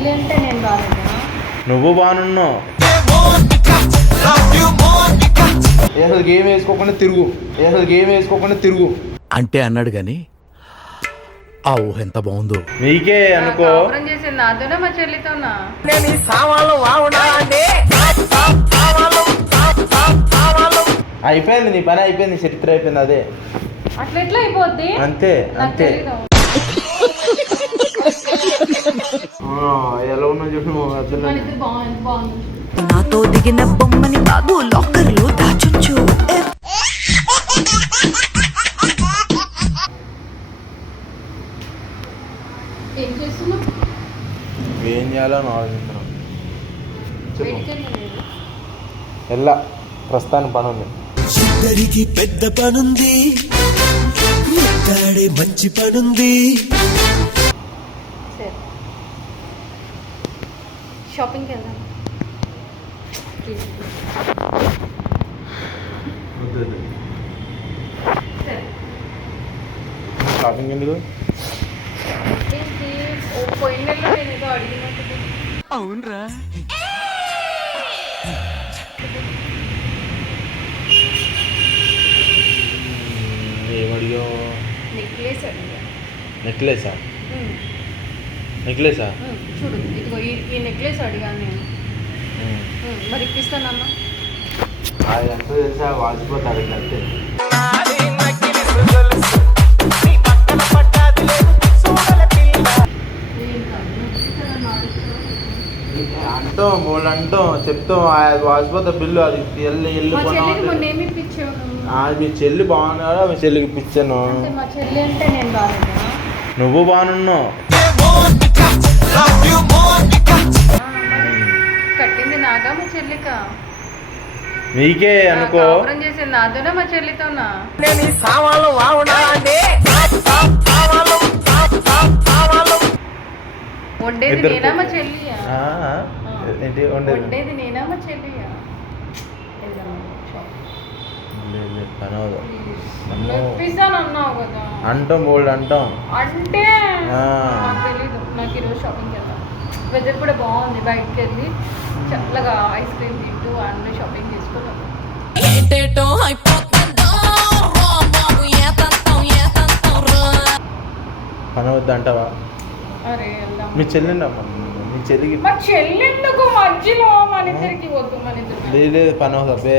చెల్లి అంటే నేను బాగున్నా. నువ్వు బాగున్నావు. అసలు గేమ్ వేసుకోకుండా తిరుగు అంటే అన్నాడు గాని ఆ ఊహ ఎంత బాగుందో. నీకే అనుకో. కాపురం చేసింది నాతోనే మా చెల్లితోనా? అయిపోయింది నీ పని, అయిపోయింది, చరిత్ర అయిపోయింది. అదే అట్లా ఎట్లా అయిపోద్ది? అంతే అంతే. ఎలా ఉన్నా చూసి నాతో దిగిన బొమ్మని బాబు లాకర్లో దాచొచ్చు. ఏం చేస్తున్నావు? ఏం చేయాలో ఆలోచిస్తున్నాం. ఎలా ప్రస్తుతానికి పని ఉంది. ఇద్దరికి పెద్ద పనుంది, ఇద్దడే మంచి పనుంది. షాపింగ్కి వెళ్దాం. షాపింగ్ ఎందుకు? పోయిన నెలలో నేను ఏదో అడిగినట్టు. అవునరా, ఏమడియో? నెక్లెస్ అడిగా. నెక్లెసా? నెక్లెసా? చూడు ఇదిగో ఈ నెక్లెస్ అడిగాను నేను. మరి ఇప్పిస్తానమ్మా. అది ఎంత తెలుసా? వాచిపోతాడు అంతే. అంటాం వాళ్ళు అంటాం చెప్తాం, వాచిపోతా బిల్లు. అది వెళ్ళి మీ చెల్లి బాగున్నాడా? మీ చెల్లికి ఇప్పించాను. మా చెల్లి అంటే నేను బాగున్నా. నువ్వు బాగున్నావు. కట్టింది నాగా మా చెల్లికా? నీకే అనుకో. కాపురం చేసింది నాతోనే మా చెల్లితోనా? వండేది నేనా మా చెల్లియా? ఏంటి వండేది నేనా మా చెల్లియా? అన్నావు కదా. అంటాం బోల్డ్ అంటాం. అంటే నాకు తెలీదు. నాకు ఈరోజు షాపింగ్కి వెళ్తాం. వెదర్ కూడా బాగుంది, బయటకు వెళ్ళి చల్లగా ఐస్ క్రీమ్ తింటూ అన్నీ షాపింగ్ చేసుకున్నాం. పని వద్దు అంటావా? అరే వెళ్దాం. మీ చెల్లిండమ్మా, మీ చెల్లికి. మా చెల్లెందుకు మధ్యలో? మన ఇద్దరికి వద్దు, మన ఇద్దరు లేదు పని అవుతుంది.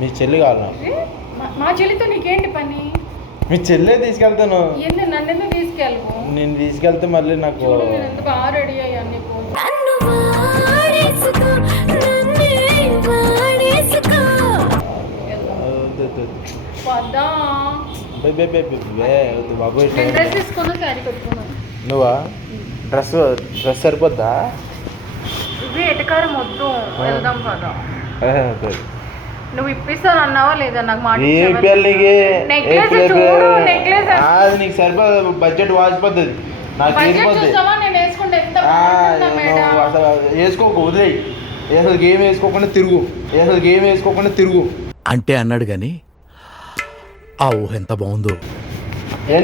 మీ చెల్లి కావాలి నాకు. మా చెల్లితో నీకేంటి పని? మీ చెల్లె తీసుకెళ్తాను. నన్ను తీసుకెళ్ళవు. నేను తీసుకెళ్తే మళ్ళీ నాకు నేను ఎంత బాగా రెడీ అయ్యాను. నీకు బాబోయ్. డ్రెస్ తీసుకున్నా, శారీ కట్టుకున్నాను. నువ్వా? డ్రెస్ సరిపోద్దా? ఇవి ఎటకారం వద్దు, వెళ్దాం కదా. నువ్వు ఇప్పిస్తాను అన్నావా లేదా? నాకు మాట నెక్లెస్ చూడు, నెక్లెస్ అది నీకు సరిపోదు. బడ్జెట్ వాచిపోతుంది నాకు. నేను వేసుకుంటే ఎంత వేసుకోకు, వదిలేయి. అసలు గేమ్ వేసుకోకుండా తిరుగు. అంటే అన్నాడు గాని ఆ ఊహ ఎంత బాగుందో.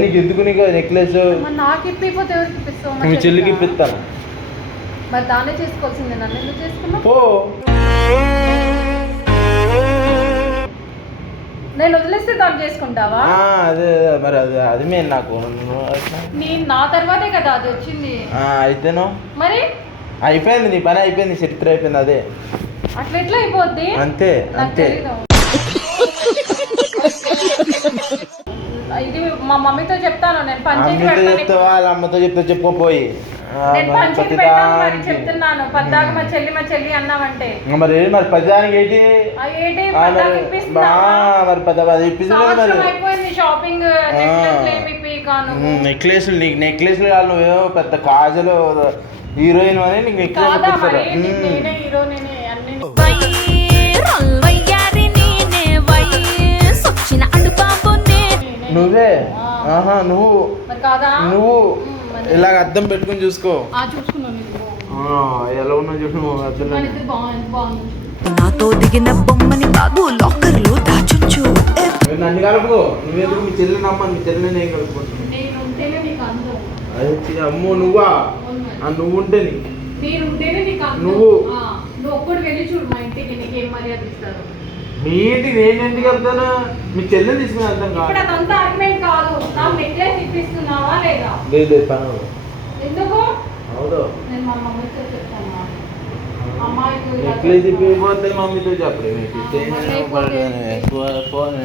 నీకు ఎందుకు? నీకు నెక్లెస్ నాకు ఇప్పిపోతే ఎవరికి ఇప్పిస్తావు? మీ చెల్లికి ఇప్పిస్తాను. మరి దాన్నే చేసుకోవాల్సిందే, నన్ను ఎందుకు చేసుకున్నావు? పో. నేను వదిలేస్తే దాన్ని చేసుకుంటావా? అదే మరి అది మేము నాకు నా తర్వాతే కదా అది వచ్చింది. అయితేనో మరి అయిపోయింది నీ పని, అయిపోయింది, చరిత్ర అయిపోయింది. అదే అట్లా ఎట్లా అయిపోద్ది? అంతే అంతే. ఇది మా మమ్మీతో చెప్తాను నేను. చెప్తావా? వాళ్ళ అమ్మతో చెప్పుకోపోయి చెప్తున్నాను. పద్దాక మా చెల్లి అన్నావంటే మరి 10 ఏంటి? అయిపోయింది షాపింగ్. నెక్లెస్లు నీకు నెక్లెస్లు కాదు, నువ్వేమో పెద్ద కాజలు హీరోయిన్ అని నీకు నువ్వే. నువ్వు ఇలాగ అద్దం పెట్టుకుని చూసుకో. ఎలా ఉన్నా చూసి నాతో దిగిన బొమ్మని బాబు లాకర్లో దాచొచ్చు. నన్ను కలుపు. నువ్వెందుకు మీ చెల్లి నమ్మను? మీ చెల్లి నేను కలుపుకుంటున్నాను. అమ్మో నువ్వా? నువ్వు ఉంటే నేను ఉంటేనే నీకు అందం. నువ్వు- నువ్వు ఒక్కడు వెళ్ళి చూడు మా ఇంటికి, నీకు ఏం మర్యాద ఇస్తారు. మీ ఇంటికి నేను ఎందుకు వెళ్తాను? మీ చెల్లెని తీసుకుని వెళ్తాను ఇప్పుడు కాదు. అదంతా ఆర్గ్యుమెంట్ కాదు. నాకు నెక్లెస్ ఇప్పిస్తున్నావా లేదా? లేదు పని అవ్వదు. ఎందుకు? అవును. నేను మా మమ్మీతో చెప్తాను. అమ్మాయికి ఇలా నెక్లెస్ చెప్తాను. ఇప్పిపోతే మమ్మీతో చెప్పలేదు. మళ్ళీ ఎక్కువ ఫోన్